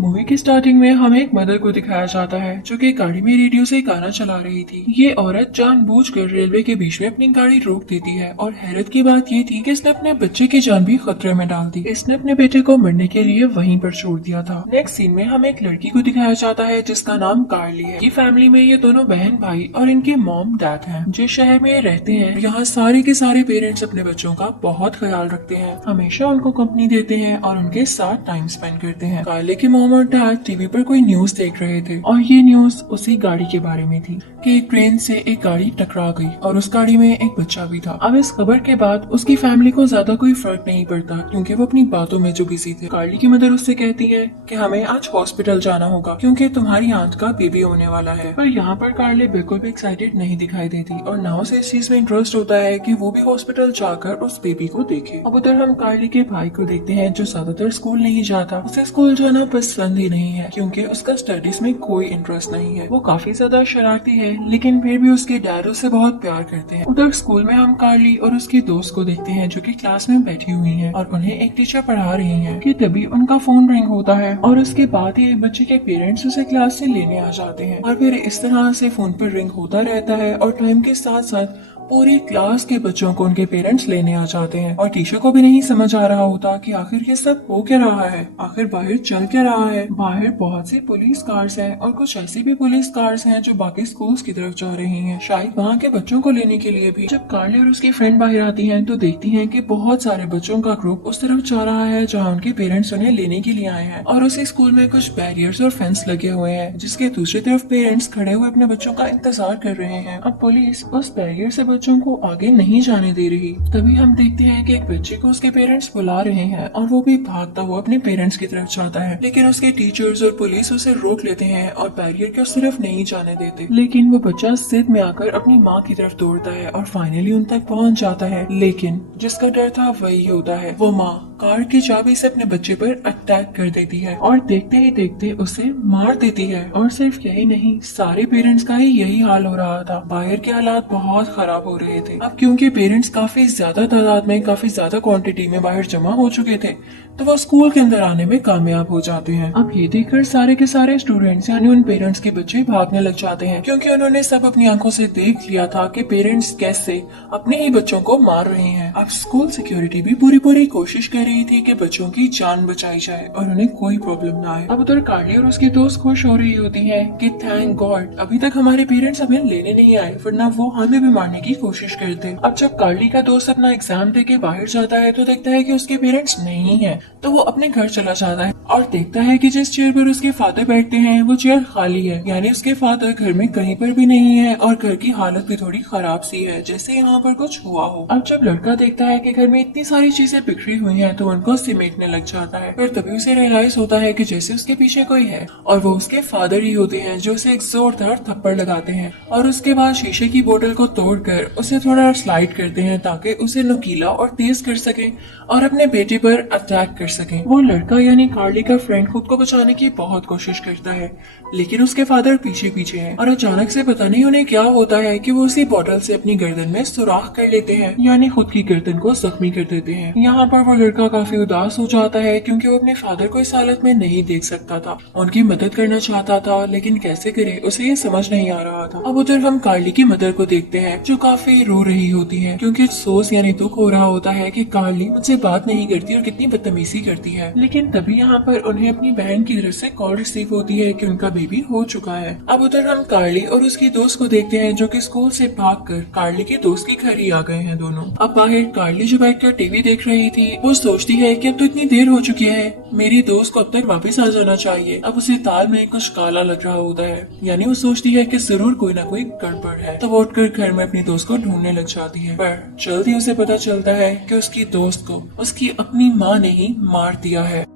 Movie की starting में हमें एक मदर को दिखाया जाता है जो कि गाड़ी में रेडियो से गाना चला रही थी। ये औरत जानबूझकर रेलवे के बीच में अपनी गाड़ी रोक देती है और हैरत की बात ये थी कि इसने अपने बच्चे की जान भी खतरे में डाल दी। इसने अपने बेटे को मरने के लिए वहीं पर छोड़ दिया था। नेक्स्ट सीन में हमें एक लड़की को दिखाया जाता है जिसका नाम कार्ली है। ये फैमिली में ये दोनों बहन भाई और इनके मॉम डैड हैं। जिस शहर में ये रहते हैं यहाँ सारे के सारे पेरेंट्स अपने बच्चों का बहुत ख्याल रखते हैं, हमेशा उनको कंपनी देते हैं और उनके साथ टाइम स्पेंड करते हैं। कार्ली के मॉम और डैड टीवी पर कोई न्यूज देख रहे थे और ये न्यूज उसी गाड़ी के बारे में थी कि एक ट्रेन से एक गाड़ी टकरा गई और उस गाड़ी में एक बच्चा भी था। अब इस खबर के बाद उसकी फैमिली को ज्यादा कोई फर्क नहीं पड़ता क्योंकि वो अपनी बातों में जो बिजी थे। कार्ली की मदर उससे कहती है कि हमें आज हॉस्पिटल जाना होगा क्योंकि तुम्हारी आंट का बेबी होने वाला है। पर यहाँ पर कार्ली बिल्कुल भी एक्साइटेड नहीं दिखाई देती और ना उसे इस चीज में इंटरेस्ट होता है कि वो भी हॉस्पिटल जाकर उस बेबी को देखे। अब उधर हम कार्ली के भाई को देखते हैं जो ज्यादातर स्कूल नहीं जाता। उसे स्कूल जाना पसंद ही नहीं है क्योंकि उसका स्टडीज में कोई इंटरेस्ट नहीं है। वो काफी ज्यादा शरारती है लेकिन फिर भी उसके डैड उससे बहुत प्यार करते हैं। उधर स्कूल में हम कार्ली और उसकी दोस्त को देखते हैं जो कि क्लास में बैठी हुई हैं और उन्हें एक टीचर पढ़ा रही हैं कि तभी उनका फोन रिंग होता है और उसके बाद ही बच्चे के पेरेंट्स उसे क्लास से लेने आ जाते हैं और फिर इस तरह से फोन पर रिंग होता रहता है और टाइम के साथ साथ पूरी क्लास के बच्चों को उनके पेरेंट्स लेने आ जाते हैं और टीचर को भी नहीं समझ आ रहा होता कि आखिर ये सब हो क्या रहा है, आखिर बाहर चल क्या रहा है। बाहर बहुत सी पुलिस कार्स हैं और कुछ ऐसी भी पुलिस कार्स हैं जो बाकी स्कूल्स की तरफ जा रही हैं, शायद वहाँ के बच्चों को लेने के लिए भी। जब कार्ली और उसकी फ्रेंड बाहर आती है तो देखती है कि बहुत सारे बच्चों का ग्रुप उस तरफ जा रहा है जहाँ उनके पेरेंट्स उन्हें लेने के लिए आए हैं और उसी स्कूल में कुछ बैरियर्स और फेंस लगे हुए हैं जिसके दूसरी तरफ पेरेंट्स खड़े हुए अपने बच्चों का इंतजार कर रहे हैं। अब पुलिस उस बैरियर से बच्चों को आगे नहीं जाने दे रही। तभी हम देखते हैं कि एक बच्चे को उसके पेरेंट्स बुला रहे हैं और वो भी भागता हुआ अपने पेरेंट्स की तरफ जाता है, लेकिन उसके टीचर्स और पुलिस उसे रोक लेते हैं और बैरियर की तरफ नहीं जाने देते। लेकिन वो बच्चा जिद में आकर अपनी माँ की तरफ दौड़ता है और फाइनली उन तक पहुँच जाता है, लेकिन जिसका डर था वही होता है। वो माँ कार की चाबी से अपने बच्चे पर अटैक कर देती है और देखते ही देखते उसे मार देती है। और सिर्फ यही नहीं, सारे पेरेंट्स का ही यही हाल हो रहा था। बाहर के हालात बहुत खराब हो रहे थे। अब क्योंकि पेरेंट्स काफी ज्यादा तादाद में, काफी ज्यादा क्वांटिटी में बाहर जमा हो चुके थे तो वो स्कूल के अंदर आने में कामयाब हो जाते हैं। अब ये देखकर सारे के सारे स्टूडेंट्स यानी उन पेरेंट्स के बच्चे भागने लग जाते हैं क्योंकि उन्होंने सब अपनी आंखों से देख लिया था कि पेरेंट्स कैसे अपने ही बच्चों को मार रहे हैं। अब स्कूल सिक्योरिटी भी पूरी कोशिश कर रही थी कि बच्चों की जान बचाई जाए और उन्हें कोई प्रॉब्लम ना आए। अब उधर कार्ली और उसकी दोस्त खुश हो रही होती है कि थैंक गॉड अभी तक हमारे पेरेंट्स हमें लेने नहीं आए वरना वो हमें भी मारने की कोशिश करते। अब जब कार्ली का दोस्त अपना एग्जाम देके बाहर जाता है तो देखता है कि उसके पेरेंट्स नहीं है तो वो अपने घर चला जाता है और देखता है कि जिस चेयर पर उसके फादर बैठते हैं वो चेयर खाली है, यानी उसके फादर घर में कहीं पर भी नहीं है और घर की हालत भी थोड़ी खराब सी है जैसे यहाँ पर कुछ हुआ हो। अब जब लड़का देखता है कि घर में इतनी सारी चीजें बिखरी हुई हैं तो उनको समेटने लग जाता है। फिर तभी उसे रियलाइज होता है कि जैसे उसके पीछे कोई है और वो उसके फादर ही होते हैं जो उसे एक जोरदार थप्पड़ लगाते हैं और उसके बाद शीशे की बोतल को तोड़कर उसे थोड़ा स्लाइड करते हैं ताकि उसे नुकीला और तेज कर सके और अपने बेटे पर अटैक कर सके। वो लड़का यानी कार्ली का फ्रेंड खुद को बचाने की बहुत कोशिश करता है लेकिन उसके फादर पीछे पीछे हैं और अचानक से पता नहीं उन्हें क्या होता है कि वो उसी बोतल से अपनी गर्दन में सुराख कर लेते हैं यानी खुद की गर्दन को जख्मी कर देते हैं। यहाँ पर वो लड़का काफी उदास हो जाता है क्योंकि वो अपने फादर को इस हालत में नहीं देख सकता था, उनकी मदद करना चाहता था लेकिन कैसे करे उसे ये समझ नहीं आ रहा था। अब उधर हम कार्ली की मदर को देखते हैं जो काफी रो रही होती है क्योंकि अफसोस यानी दुख हो रहा होता है कि कार्ली मुझसे बात नहीं करती और कितनी बदतमीजी करती है। लेकिन तभी यहाँ पर उन्हें अपनी बहन की तरफ से कॉल रिसीव होती है कि उनका बेबी हो चुका है। अब उधर हम कार्ली और उसकी दोस्त को देखते हैं जो कि स्कूल से भागकर कार्ली के दोस्त के घर ही आ गए हैं दोनों। अब बाहर कार्ली जो बैठकर टीवी देख रही थी वो सोचती है कि अब तो इतनी देर हो चुकी है, मेरी दोस्त को अब तक वापस आ जाना चाहिए। अब उसे ताल में कुछ काला लग रहा होता है यानी वो सोचती है कि जरूर कोई ना कोई गड़बड़ है तो वो उठकर घर में अपनी दोस्त को ढूंढने लग जाती है। पर जल्दी उसे पता चलता है कि उसकी दोस्त को उसकी अपनी माँ ने ही मार दिया है।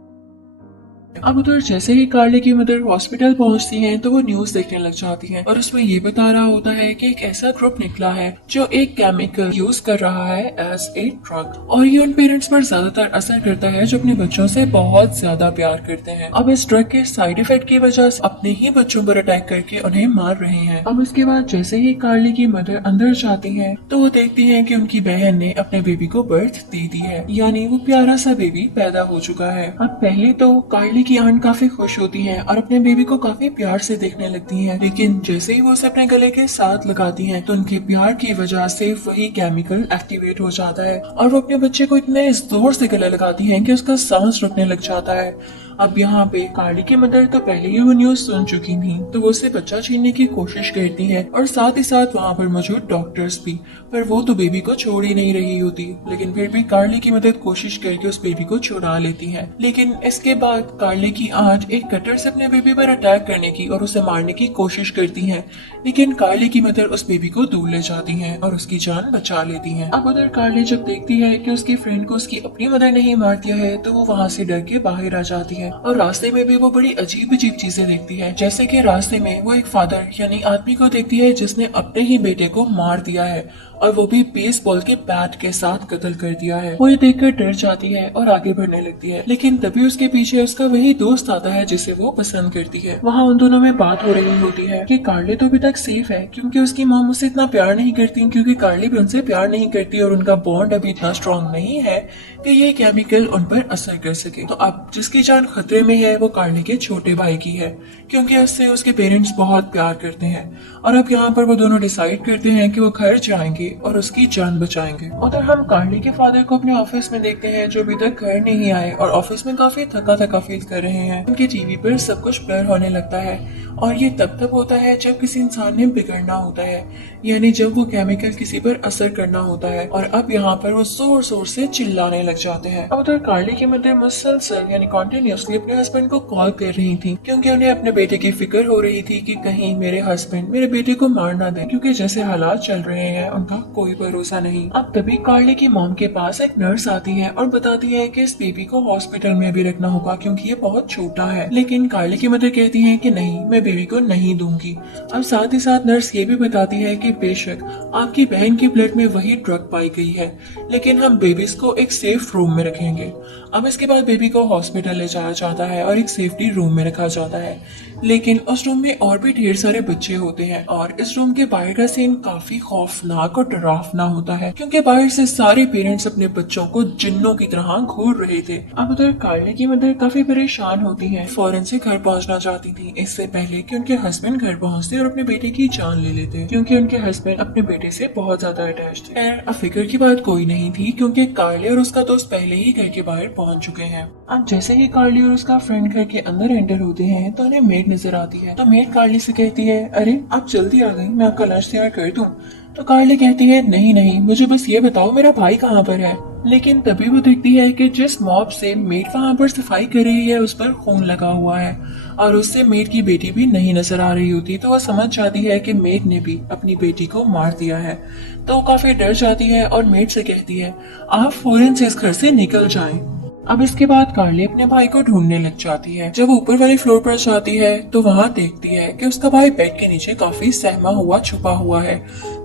अब उधर जैसे ही कार्ली की मदर हॉस्पिटल पहुंचती हैं तो वो न्यूज देखने लग जाती हैं और उसमें ये बता रहा होता है कि एक ऐसा ग्रुप निकला है जो एक केमिकल यूज कर रहा है एज ए ड्रग और ये उन पेरेंट्स पर ज्यादातर असर करता है जो अपने बच्चों से बहुत ज्यादा प्यार करते हैं। अब इस ड्रग के साइड इफेक्ट की वजह से अपने ही बच्चों पर अटैक करके उन्हें मार रहे हैं। अब उसके बाद जैसे ही कार्ली की मदर अंदर जाती है तो वो देखती है कि उनकी बहन ने अपने बेबी को बर्थ दे दी है यानी वो प्यारा सा बेबी पैदा हो चुका है। अब पहले तो कार्ली की आंट काफी खुश होती है और अपने बेबी को काफी प्यार से देखने लगती है, लेकिन जैसे ही वो उसे अपने गले के साथ लगाती है तो उनके प्यार की वजह से वही केमिकल एक्टिवेट हो जाता है और वो अपने बच्चे को इतने जोर से गले लगाती है कि उसका सांस रुकने लग जाता है। अब यहाँ पे कार्ली की मदर तो पहले ही वो न्यूज सुन चुकी थी, तो वो उससे बच्चा छीनने की कोशिश करती है और साथ ही साथ वहाँ पर मौजूद डॉक्टर्स भी, पर वो तो बेबी को छोड़ ही नहीं रही होती। लेकिन फिर भी कार्ली की मदद कोशिश करके उस बेबी को छुड़ा लेती है। लेकिन इसके बाद कार्ली की आंट एक कटर से अपने बेबी पर अटैक करने की और उसे मारने की कोशिश करती है, लेकिन कार्ली की मदर उस बेबी को दूर ले जाती है और उसकी जान बचा लेती है। अब उधर कार्ली जब देखती है कि उसकी फ्रेंड को उसकी अपनी मदर ने ही मार दिया है, तो वो वहाँ से डर के बाहर आ जाती है और रास्ते में भी वो बड़ी अजीब अजीब चीजें देखती है। जैसे कि रास्ते में वो एक फादर यानी आदमी को देखती है जिसने अपने ही बेटे को मार दिया है और वो भी बेसबॉल के बैट के साथ कत्ल कर दिया है। वो ये देखकर डर जाती है और आगे बढ़ने लगती है, लेकिन तभी उसके पीछे उसका वही दोस्त आता है जिसे वो पसंद करती है। वहाँ उन दोनों में बात हो रही होती है कि कार्ली तो अभी तक सेफ है क्योंकि उसकी मॉम उससे इतना प्यार नहीं करती, क्योंकि कार्ली भी उनसे प्यार नहीं करती और उनका बॉन्ड अभी इतना स्ट्रॉन्ग नहीं है कि ये केमिकल उन पर असर कर सके। तो अब जिसकी जान खतरे में है वो कार्ली के छोटे भाई की है, क्योंकि उससे उसके पेरेंट्स बहुत प्यार करते हैं। और अब यहाँ पर वो दोनों डिसाइड करते हैं कि वो घर जाएंगे और उसकी जान बचाएंगे। उधर हम कार्ली के फादर को अपने ऑफिस में देखते हैं जो अभी तक घर नहीं आए और ऑफिस में काफी थका थका फील कर रहे हैं। उनके टीवी पर सब कुछ ब्लर होने लगता है और ये तब होता है जब किसी इंसान ने बिगड़ना होता है, यानी जब वो केमिकल किसी पर असर करना होता है। और अब यहाँ पर वो जोर जोर से चिल्लाने लग जाते हैं। अब उधर कार्ली की मदर मुसलसल यानी कॉन्टिन्यूसली अपने हस्बैंड को कॉल कर रही थी, क्योंकि उन्हें अपने बेटे की फिक्र हो रही थी कि कहीं मेरे हस्बैंड मेरे बेटे को मार ना दे, क्योंकि जैसे हालात चल रहे हैं उनका कोई भरोसा नहीं। अब तभी कार्ली की मॉम के पास एक नर्स आती है और बताती है कि इस बेबी को हॉस्पिटल में भी रखना होगा क्योंकि ये बहुत छोटा है। लेकिन कार्ली की मदर कहती है कि नहीं, मैं बेबी को नहीं दूंगी। अब साथ ही साथ नर्स ये भी बताती है कि बेशक आपकी बहन की ब्लड में वही ड्रग पाई गई है, लेकिन हम बेबीज को एक सेफ रूम में रखेंगे। अब इसके बाद बेबी को हॉस्पिटल ले जाया जाता है और एक सेफ्टी रूम में रखा जाता है, लेकिन उस रूम में और भी ढेर सारे बच्चे होते हैं और इस रूम के बाहर का सीन काफी खौफनाक और डरावना होता है, क्योंकि बाहर से सारे पेरेंट्स अपने बच्चों को जिन्नों की तरह घूर रहे थे। अब उधर कार्ली की मदर काफी परेशान होती है, फौरन से घर पहुंचना चाहती थी इससे पहले कि उनके हस्बैंड घर पहुंचते और अपने बेटे की जान ले लेते, क्योंकि उनके हस्बैंड अपने बेटे से बहुत ज्यादा अटैच थे। अब फिक्र की बात कोई नहीं थी, क्योंकि कार्ली और उसका दोस्त पहले ही घर के बाहर पहुंच चुके हैं। अब जैसे ही कार्ली और उसका फ्रेंड घर के अंदर एंटर होते हैं तो उन्हें मेड नजर आती है। तो मेड कार्ली से कहती है, अरे आप जल्दी आ गई, मैं आपका लंच तैयार कर दूं। तो कार्ली कहती है, नहीं नहीं, मुझे बस ये बताओ मेरा भाई कहाँ पर है। लेकिन तभी वो देखती है कि जिस मॉब से मेड वहाँ पर सफाई कर रही है उस पर खून लगा हुआ है और उससे मेड की बेटी भी नहीं नजर आ रही होती। तो वो समझ जाती है कि मेड ने भी अपनी बेटी को मार दिया है। तो वो काफी डर जाती है और मेड से कहती है, आप फौरन से इस घर से निकल जाएं। अब इसके बाद कार्ली अपने भाई को ढूंढने लग जाती है। जब ऊपर वाले फ्लोर पर जाती है तो वहाँ देखती है कि उसका भाई बेड के नीचे काफी सहमा हुआ छुपा हुआ है।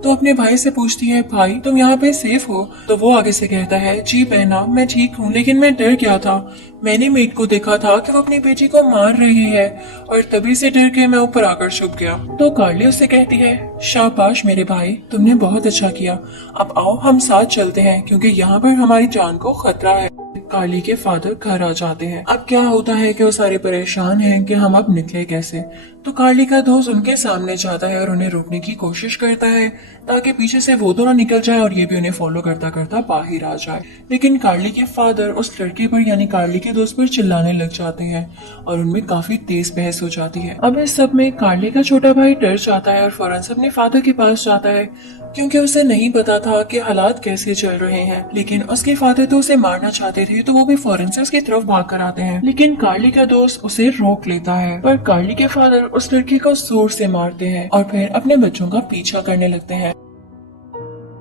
तो अपने भाई से पूछती है, भाई तुम यहाँ पे सेफ हो? तो वो आगे से कहता है, जी बहना मैं ठीक हूँ, लेकिन मैं डर गया था। मैंने मेड को देखा था कि वो अपनी बेटी को मार रही है और तभी से डर के मैं ऊपर आकर छुप गया। तो कार्ली उससे कहती है, शाबाश मेरे भाई, तुमने बहुत अच्छा किया। अब आओ हम साथ चलते हैं क्योंकि यहाँ पर हमारी जान को खतरा है। कार्ली के फादर घर आ जाते हैं। अब क्या होता है कि वो सारे परेशान हैं कि हम अब निकले कैसे। तो कार्ली का दोस्त उनके सामने जाता है और उन्हें रोकने की कोशिश करता है ताकि पीछे से वो दोनों निकल जाए और ये भी उन्हें फॉलो करता करता बाहर आ जाए। लेकिन कार्ली के फादर उस लड़के पर यानी कार्ली के दोस्त पर चिल्लाने लग जाते हैं और उनमें काफी तेज बहस हो जाती है। अब इस सब में कार्ली का छोटा भाई डर जाता है और फौरन से अपने फादर के पास जाता है, क्योंकि उसे नहीं पता था कि हालात कैसे चल रहे हैं। लेकिन उसके फादर तो उसे मारना चाहते थे, तो वो भी फौरन से उसकी तरफ भाग कर आते हैं। लेकिन कार्ली का दोस्त उसे रोक लेता है, पर कार्ली के फादर उस लड़के को जोर से मारते हैं और फिर अपने बच्चों का पीछा करने लगते हैं।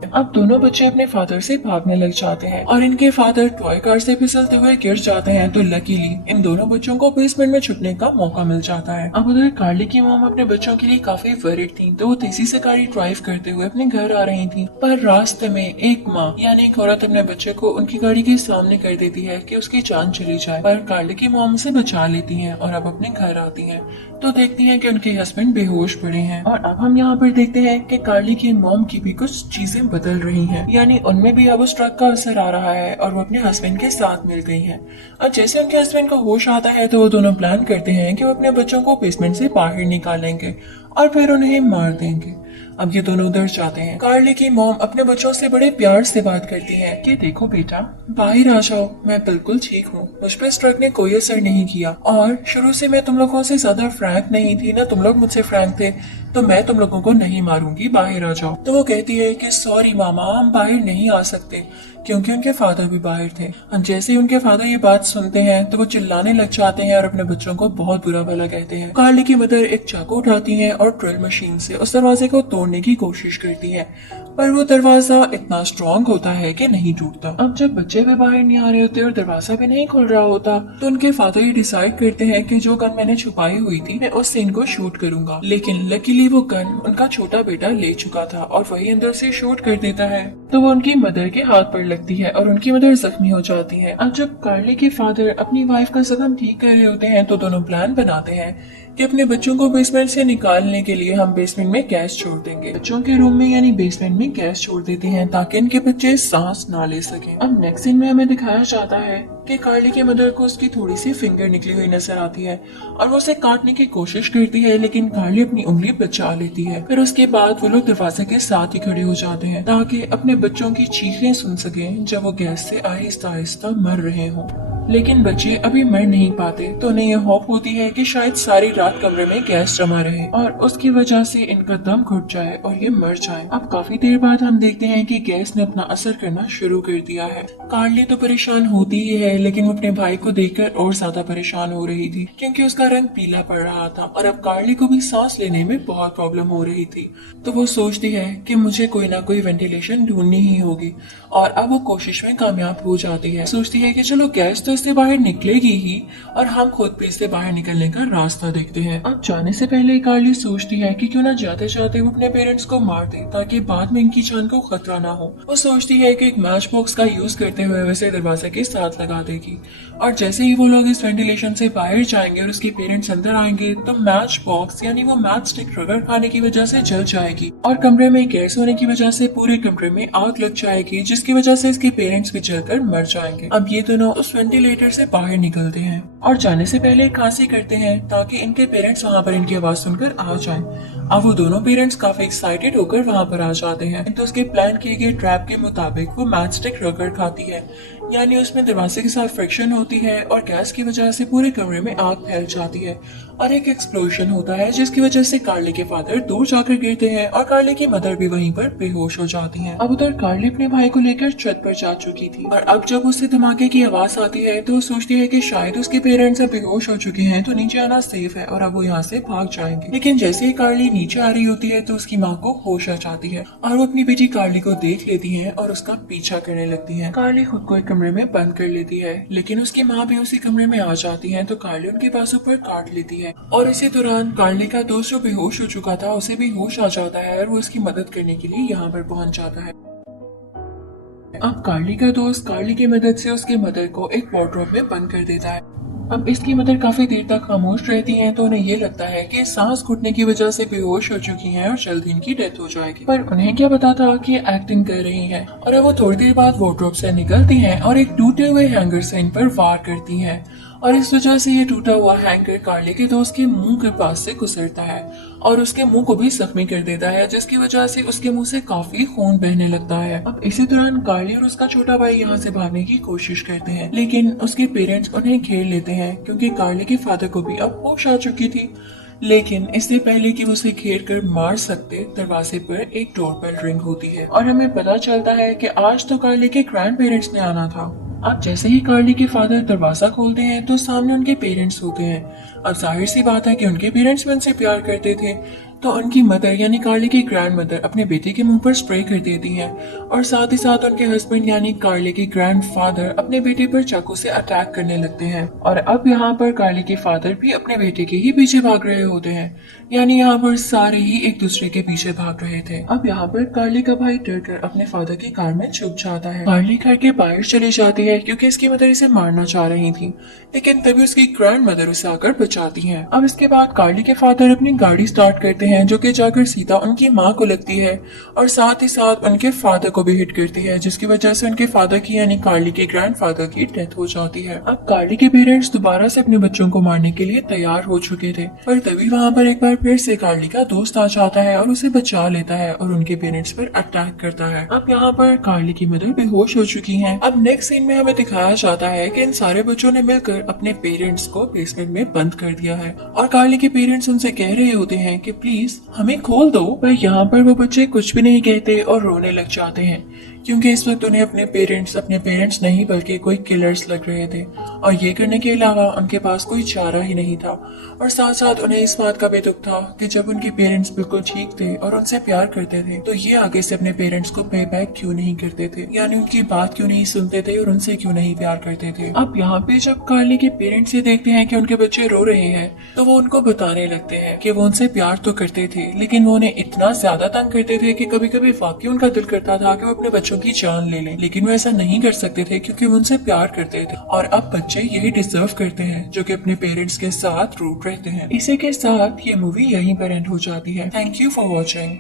अब दोनों बच्चे अपने फादर से भागने लग जाते हैं और इनके फादर टॉय कार से फिसलते हुए गिर जाते हैं। तो लकीली इन दोनों बच्चों को बेसमेंट में छुपने का मौका मिल जाता है। अब उधर कार्ली की मॉम अपने बच्चों के लिए काफी वरीड थी, तो वो तेजी से गाड़ी ड्राइव करते हुए अपने घर आ रही थी। पर रास्ते में एक माँ यानी एक औरत अपने बच्चे को उनकी गाड़ी के सामने कर देती है कि उसकी जान चली जाए, पर कार्ली की मॉम उसे बचा लेती है और अब अपने घर आती है तो देखती है कि उनके हस्बैंड बेहोश पड़े हैं। और अब हम यहाँ पर देखते हैं कि कार्ली की मॉम की भी कुछ चीजें बदल बदल रही हैं, यानी उनमें भी अब उस ट्रक का असर आ रहा है और वो अपने हस्बैंड के साथ मिल गई हैं। और जैसे उनके हस्बैंड को होश आता है तो वो दोनों प्लान करते हैं कि वो अपने बच्चों को बेसमेंट से बाहर निकालेंगे और फिर उन्हें मार देंगे। अब ये दोनों उधर जाते हैं। कार्ली की मॉम अपने बच्चों से बड़े प्यार से बात करती है कि देखो बेटा, बाहर आ जाओ, मैं बिल्कुल ठीक हूँ, मुझ पे इस ट्रक ने कोई असर नहीं किया और शुरू से मैं तुम लोगों से ज्यादा फ्रैंक नहीं थी ना, तुम लोग मुझसे फ्रैंक थे, तो मैं तुम लोगों को नहीं मारूंगी, बाहर आ जाओ। तो वो कहती है कि सॉरी मामा, हम बाहर नहीं आ सकते, क्योंकि उनके फादर भी बाहर थे। और जैसे ही उनके फादर ये बात सुनते हैं तो वो चिल्लाने लग जाते हैं और अपने बच्चों को बहुत बुरा भला कहते हैं। कार्ली की मदर एक चाकू उठाती है और ड्रिल मशीन से उस दरवाजे को तोड़ने की कोशिश करती है, पर वो दरवाजा इतना स्ट्रॉन्ग होता है कि नहीं टूटता। अब जब बच्चे भी बाहर नहीं आ रहे होते और दरवाजा भी नहीं खुल रहा होता तो उनके फादर ये डिसाइड करते हैं कि जो गन मैंने छुपाई हुई थी मैं उससे इनको शूट करूंगा। लेकिन लकीली वो गन उनका छोटा बेटा ले चुका था और वही अंदर से शूट कर देता है, तो वो उनकी मदर के हाथ पर लगती है और उनकी मदर जख्मी हो जाती है। अब जब कार्ली के फादर अपनी वाइफ का जख्म ठीक कर रहे होते हैं तो दोनों प्लान बनाते हैं कि अपने बच्चों को बेसमेंट से निकालने के लिए हम बेसमेंट में गैस छोड़ देंगे। बच्चों के रूम में यानी बेसमेंट में गैस छोड़ देते हैं ताकि इनके बच्चे सांस ना ले सकें। अब नेक्स्ट सीन में हमें दिखाया जाता है कि कार्ली के मदर को उसकी थोड़ी सी फिंगर निकली हुई नजर आती है और वो उसे काटने की कोशिश करती है, लेकिन कार्ली अपनी उंगली बचा लेती है। फिर उसके बाद वो लोग दरवाजे के साथ ही खड़े हो जाते हैं ताकि अपने बच्चों की चीखें सुन सकें जब वो गैस से आहिस्ता आहिस्ता मर रहे हों। लेकिन बच्चे अभी मर नहीं पाते तो उन्हें यह होप होती है कि शायद सारी रात कमरे में गैस जमा रहे और उसकी वजह से इनका दम घुट जाए और ये मर जाए। अब काफी देर बाद हम देखते हैं कि गैस ने अपना असर करना शुरू कर दिया है। कार्ली तो परेशान होती ही है, लेकिन वो अपने भाई को देखकर और ज्यादा परेशान हो रही थी क्योंकि उसका रंग पीला पड़ रहा था और अब कार्ली को भी सांस लेने में बहुत प्रॉब्लम हो रही थी। तो वो सोचती है कि मुझे कोई ना कोई वेंटिलेशन ढूंढनी ही होगी और अब वो कोशिश में कामयाब हो जाती है। सोचती है कि चलो गैस तो इससे बाहर निकलेगी ही और हम खुद भी इससे बाहर निकलने का रास्ता देखते हैं। अब जाने से पहले कार्ली सोचती है कि क्यों ना जाते जाते वो अपने पेरेंट्स को मार दे ताकि बाद में इनकी जान को खतरा ना हो। वो सोचती है कि एक मैच बॉक्स का यूज करते हुए वैसे दरवाजे के साथ लगा देगी और जैसे ही वो लोग इस वेंटिलेशन से बाहर जाएंगे और उसके पेरेंट्स अंदर आएंगे तो मैच बॉक्स यानी वो मैच स्टिक रगड़ खाने की वजह से जल जाएगी और कमरे में गैस होने की वजह से पूरे कमरे में आग लग जाएगी, जिसकी वजह से इसके पेरेंट्स भी जलकर मर जाएंगे। अब ये दोनों उस वेंटिलेटर से बाहर निकलते हैं और जाने से पहले खांसी करते हैं ताकि इनके पेरेंट्स वहाँ पर इनकी आवाज सुनकर आ जाएं। अब वो दोनों पेरेंट्स काफी एक्साइटेड होकर वहाँ पर आ जाते हैं। तो उसके प्लान किए गए ट्रैप के मुताबिक वो मैच स्टिक रगड़ खाती है, यानी उसमें दरवाजे के साथ फ्रिक्शन होती है और गैस की वजह से पूरे कमरे में आग फैल जाती है और एक एक्सप्लोजन होता है जिसकी वजह से कार्ली के फादर दूर जाकर गिरते हैं और कार्ली की मदर भी वहीं पर बेहोश हो जाती हैं। अब उधर कार्ली अपने भाई को लेकर छत पर जा चुकी थी और अब जब उससे धमाके की आवाज आती है तो वो सोचती है कि शायद उसके पेरेंट्स अब बेहोश हो चुके हैं तो नीचे आना सेफ है और अब वो यहाँ से भाग जाएंगे। लेकिन जैसे ही कार्ली नीचे आ रही होती है तो उसकी माँ को होश आ जाती है और वो अपनी बेटी कार्ली को देख लेती है और उसका पीछा करने लगती है। कार्ली खुद को एक कमरे में बंद कर लेती है, लेकिन उसकी माँ भी उसी कमरे में आ जाती है तो कार्ली उनके बाजू पर काट लेती है और इसी दौरान कार्ली का दोस्त जो बेहोश हो चुका था उसे भी होश आ जाता है और वो उसकी मदद करने के लिए यहाँ पर पहुँच जाता है। अब कार्ली का दोस्त कार्ली की मदद से उसके मदर को एक वार्डरोब में बंद कर देता है। अब इसकी मदर काफी देर तक खामोश रहती हैं तो उन्हें ये लगता है कि सांस घुटने की वजह से बेहोश हो चुकी हैं और जल्द इनकी डेथ हो जाएगी, पर उन्हें क्या पता था कि एक्टिंग कर रही हैं। और अब वो थोड़ी देर बाद वार्डरोब से निकलती हैं और एक टूटे हुए हैंगर से इन पर वार करती हैं और इस वजह से ये टूटा हुआ हैंगर कार्ली के दोस्त के मुंह के पास से गुजरता है और उसके मुंह को भी जख्मी कर देता है, जिसकी वजह से उसके मुंह से काफी खून बहने लगता है। अब इसी दौरान कार्ली और उसका छोटा भाई यहाँ से भागने की कोशिश करते हैं, लेकिन उसके पेरेंट्स उन्हें घेर लेते हैं क्योंकि कार्ली के फादर को भी अब होश आ चुकी थी। लेकिन इससे पहले कि वो उसे घेर कर मार सकते, दरवाजे पर एक डोरबेल रिंग होती है और हमें पता चलता है कि आज तो कार्ली के ग्रैंड पेरेंट्स ने आना था। अब जैसे ही कार्ली के फादर दरवाजा खोलते हैं तो सामने उनके पेरेंट्स होते हैं। अब जाहिर सी बात है कि उनके पेरेंट्स भी उनसे प्यार करते थे, तो उनकी मदर यानी कार्ली की ग्रैंड मदर अपने बेटे के मुंह पर स्प्रे कर देती हैं और साथ ही साथ उनके हस्बैंड यानी कार्ली के ग्रैंड फादर अपने बेटे पर चाकू से अटैक करने लगते हैं। और अब यहाँ पर कार्ली के फादर भी अपने बेटे के ही पीछे भाग रहे होते हैं, यानी यहाँ पर सारे ही एक दूसरे के पीछे भाग रहे थे। अब यहाँ पर कार्ली का भाई डरकर अपने फादर की कार में छुप जाता है। कार्ली घर के बाहर चली जाती है क्योंकि इसकी मदर इसे मारना चाह रही थी, लेकिन तभी उसकी ग्रैंड मदर उसे आकर बचाती है। अब इसके बाद कार्ली के फादर अपनी गाड़ी स्टार्ट करते करते हैं, जो कि जाकर सीधा उनकी माँ को लगती है और साथ ही साथ उनके फादर को भी हिट करती है, जिसकी वजह से उनके फादर की यानी कार्ली के ग्रैंडफादर की डेथ हो जाती है। अब कार्ली के पेरेंट्स दोबारा से अपने बच्चों को मारने के लिए तैयार हो चुके थे, पर तभी वहाँ पर एक बार फिर से कार्ली का दोस्त आ जाता है और उसे बचा लेता है और उनके पेरेंट्स पर अटैक करता है। अब यहाँ पर कार्ली की मदर बेहोश हो चुकी हैं। अब नेक्स्ट सीन में हमें दिखाया जाता है कि इन सारे बच्चों ने मिलकर अपने पेरेंट्स को बेसमेंट में बंद कर दिया है और कार्ली के पेरेंट्स उनसे कह रहे होते हैं कि प्लीज हमें खोल दो, पर यहाँ पर वो बच्चे कुछ भी नहीं कहते और रोने लग जाते हैं, क्योंकि इस वक्त उन्हें अपने पेरेंट्स नहीं बल्कि कोई किलर्स लग रहे थे और ये करने के अलावा उनके पास कोई चारा ही नहीं था। और साथ साथ उन्हें इस बात का भी दुख था कि जब उनके पेरेंट्स बिल्कुल ठीक थे और उनसे प्यार करते थे, तो ये आगे से अपने पेरेंट्स को पे बैक क्यों नहीं करते थे, यानी उनकी बात क्यों नहीं सुनते थे और उनसे क्यों नहीं प्यार करते थे। अब यहाँ पे जब कार्ली के पेरेंट्स ये देखते हैं कि उनके बच्चे रो रहे हैं, तो वो उनको बताने लगते हैं कि वो उनसे प्यार तो करते थे, लेकिन वो उन्हें इतना ज्यादा तंग करते थे कि कभी कभी वाकई उनका दिल करता था कि वो अपने बच्चों की जान ले लें, लेकिन वो ऐसा नहीं कर सकते थे क्योंकि वो उनसे प्यार करते थे। और अब बच्चे यही डिजर्व करते हैं जो कि अपने पेरेंट्स के साथ रूट रहते हैं। इसी के साथ ये मूवी यहीं पर एंड हो जाती है। Thank you for watching.